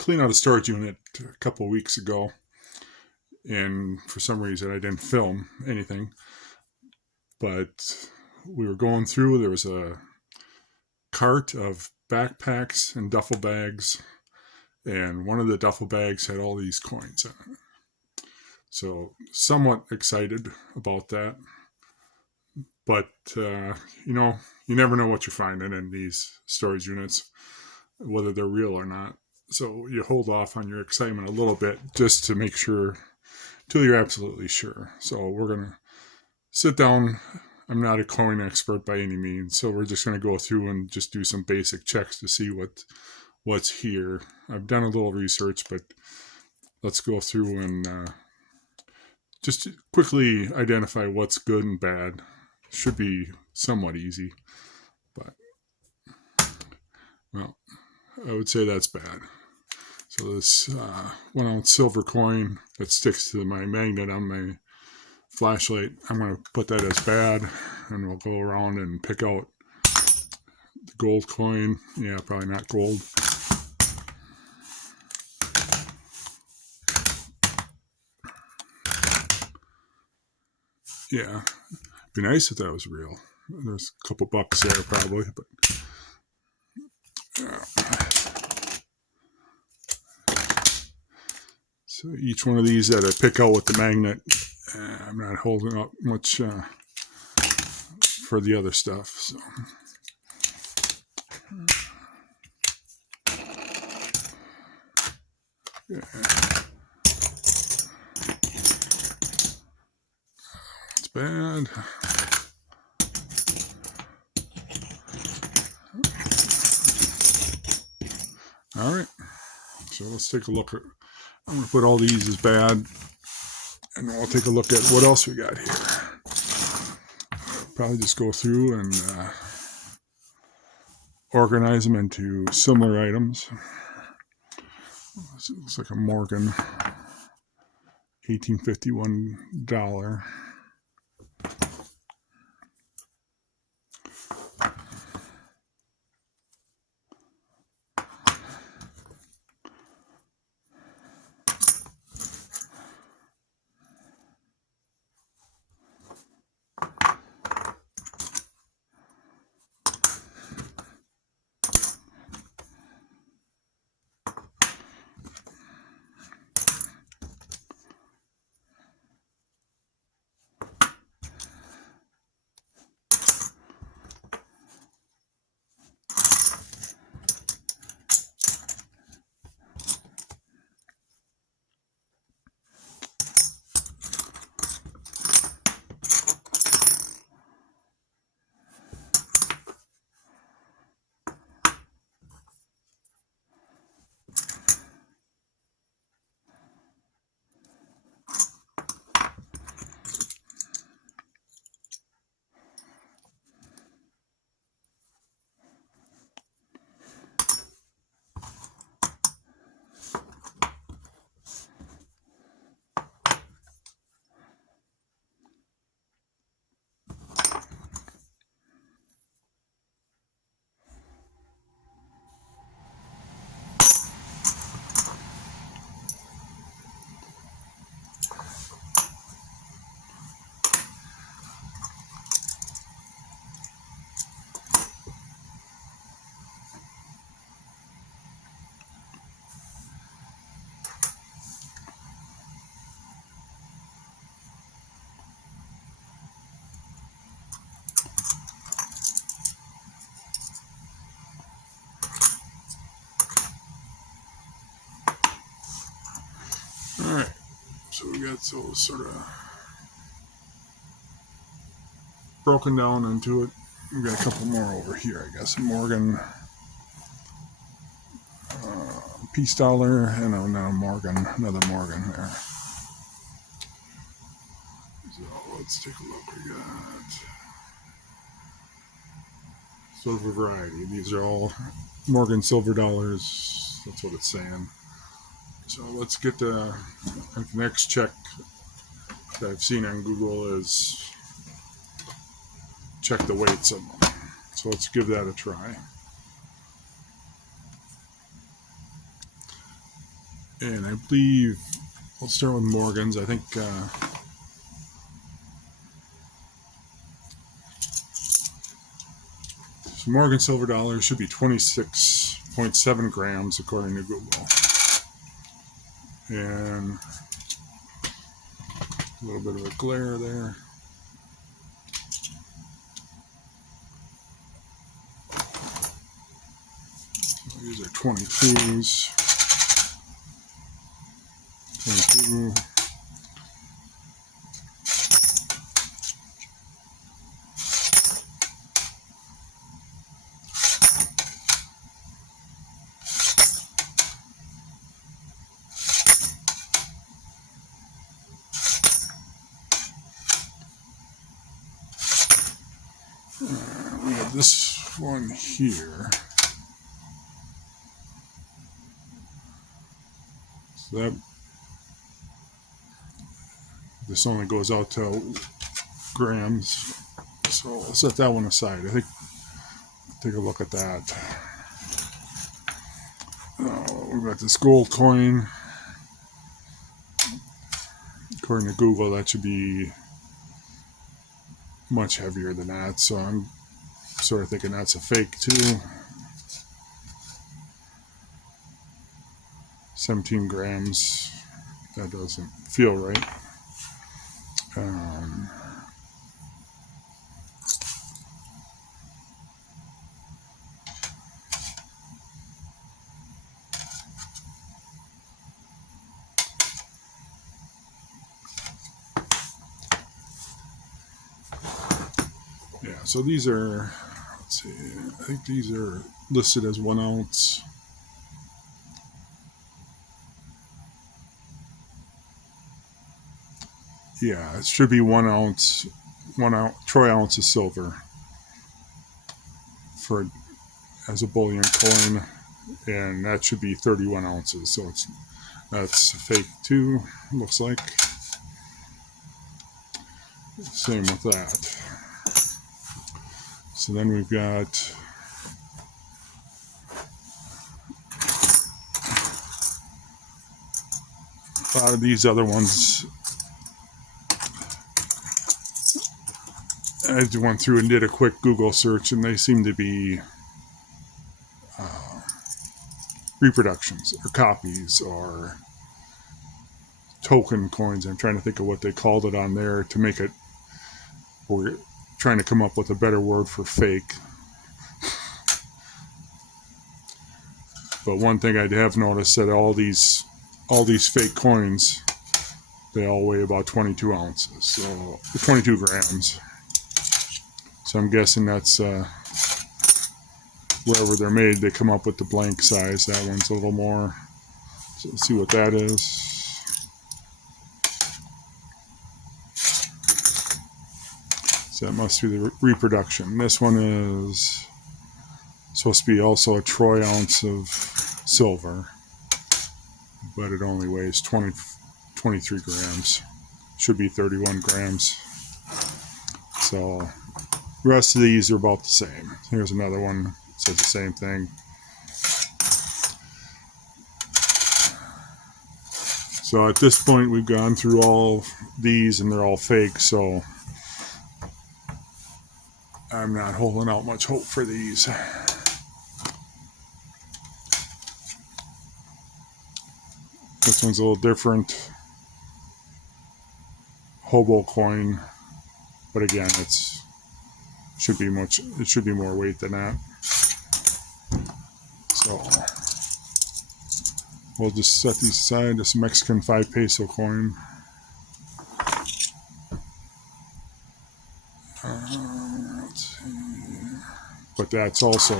clean out a storage unit a couple of weeks ago, and for some reason I didn't film anything. But we were going through. There was a cart of backpacks and duffel bags, and one of the duffel bags had all these coins in it. So somewhat excited about that. But you never know what you're finding in these storage units, whether they're real or not. So you hold off on your excitement a little bit just to make sure, till you're absolutely sure. So we're going to sit down. I'm not a coin expert by any means, so we're just going to go through and just do some basic checks to see what's here. I've done a little research, but let's go through and just quickly identify what's good and bad. Should be somewhat easy, but well, I would say that's bad. So this 1 ounce silver coin that sticks to my magnet on my flashlight, I'm going to put that as bad, and we'll go around and pick out the gold coin. Yeah, probably not gold. Yeah, be nice if that was real. There's a couple bucks there probably, but so each one of these that I pick out with the magnet, I'm not holding up much for the other stuff. So yeah, it's bad. All right, so let's take a look at. I'm going to put all these as bad, and we'll take a look at what else we got here. Probably just go through and organize them into similar items. This looks like a Morgan $1851. All right, so we got those sort of broken down into it. We got a couple more over here, I guess. Morgan Peace Dollar and another Morgan there. So let's take a look. We got sort of a variety. These are all Morgan silver dollars. That's what it's saying. So let's get the next check that I've seen on Google is check the weights of them. So let's give that a try. And I believe we'll start with Morgan's. I think so Morgan silver dollar should be 26.7 grams according to Google. And a little bit of a glare there. These are 22s. 22. We have this one here. So that this only goes out to grams. So I'll set that one aside. I think take a look at that. We've got this gold coin. According to Google, that should be much heavier than that. So I'm sort of thinking that's a fake too. 17 grams. That doesn't feel right. Yeah, so these are, let's see, I think these are listed as 1 ounce. Yeah, it should be 1 ounce, troy ounce of silver for as a bullion coin, and that should be 31 ounces. So that's fake too, looks like. Same with that. So then we've got a lot of these other ones. I just went through and did a quick Google search, and they seem to be reproductions or copies or token coins. I'm trying to think of what they called it on there to make it. We're trying to come up with a better word for fake. But one thing I have noticed that all these fake coins, they all weigh about 22 ounces, so 22 grams. So I'm guessing that's wherever they're made, they come up with the blank size. That one's a little more. So let's see what that is. So that must be the reproduction. This one is supposed to be also a troy ounce of silver, but it only weighs 23 grams. Should be 31 grams. So the rest of these are about the same. Here's another one that says the same thing. So at this point, we've gone through all these, and they're all fake, so I'm not holding out much hope for these. This one's a little different. Hobo coin, but again, it should be more weight than that. So we'll just set these aside. This Mexican 5 peso coin. Let's see. But that's also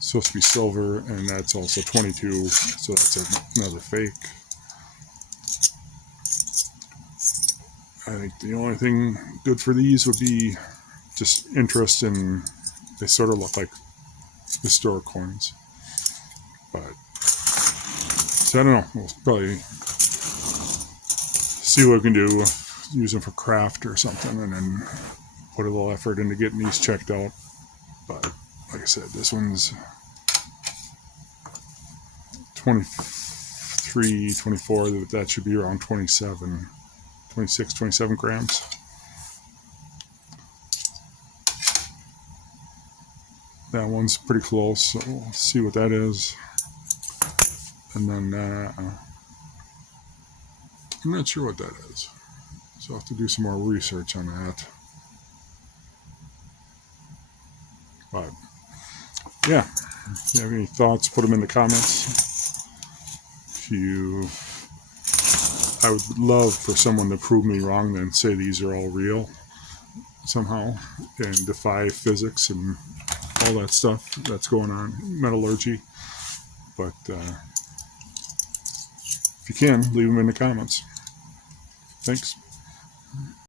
supposed to be silver, and that's also 22, so that's another fake. I think the only thing good for these would be just interest in, they sort of look like historic coins. But, so I don't know, we'll probably see what we can do, use them for craft or something, and then put a little effort into getting these checked out. But, like I said, this one's 23 324, that should be around 26, 27 grams. That one's pretty close, so we'll see what that is. And then I'm not sure what that is, so I'll have to do some more research on that. But yeah, if you have any thoughts, put them in the comments. I would love for someone to prove me wrong and say these are all real somehow and defy physics and all that stuff that's going on, metallurgy. But if you can, leave them in the comments. Thanks.